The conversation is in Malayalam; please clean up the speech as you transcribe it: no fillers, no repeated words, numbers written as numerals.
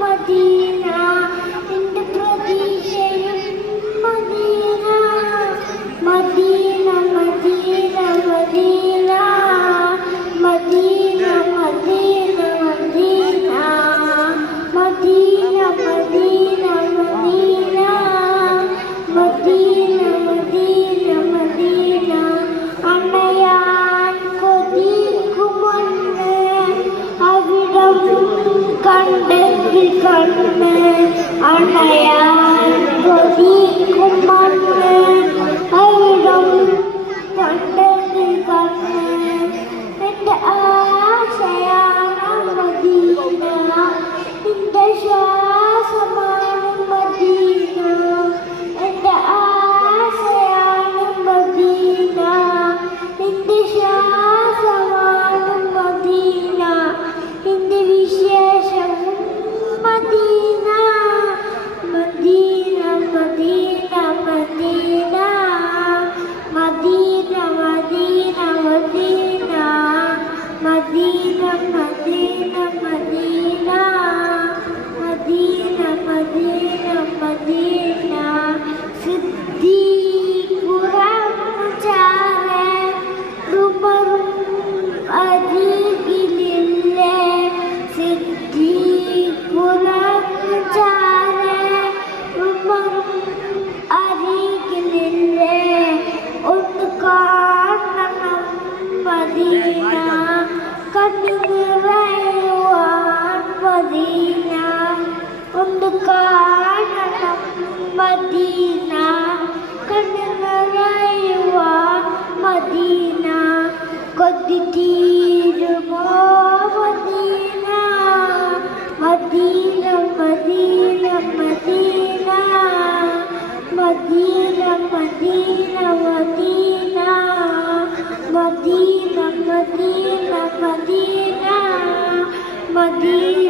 മദീന എൻ്റെ പ്രതീക്ഷയും Medina Medina Medina Medina Medina Medina Medina Medina Medina Medina Medina Medina Medina അണയാൻ കൊതിക്കുമൊന്ന് അവിടം കണ്ടെങ്കിൽ കണ്ണ് അണയാൻ കൊതിക്കുമൊന്ന് അവിടം കണ്ടെങ്കിൽ കണ്ണ് എൻ്റെ ആശയാണ് മദീന എൻ്റെ ശ്വാസമാണ് മദീന എൻ്റെ ആശയാണ് മദീന എൻ്റെ ശ്വാസമാണ് മദീന എൻ്റെ വിശേഷവും Medina Medina Medina Medina Medina Medina Medina Medina Medina Medina Medina Medina Medina സിദ്ദീഖുറച്ചാരെ ഉമറും അരികിലില്ലേ സിദ്ദീഖുറച്ചാരെ ഉമറും അരികിലില്ലേ ഒന്ന് കാണണം മദീന കണ്ണു നിറയുവാൻ മദീന ഒന്ന് കാണണം മദീന കണ്ണു നിറയുവാൻ മദീന കൊതി തീരുമോ Medina Medina Medina Medina Medina Medina Medina Medina Medina Medina Medina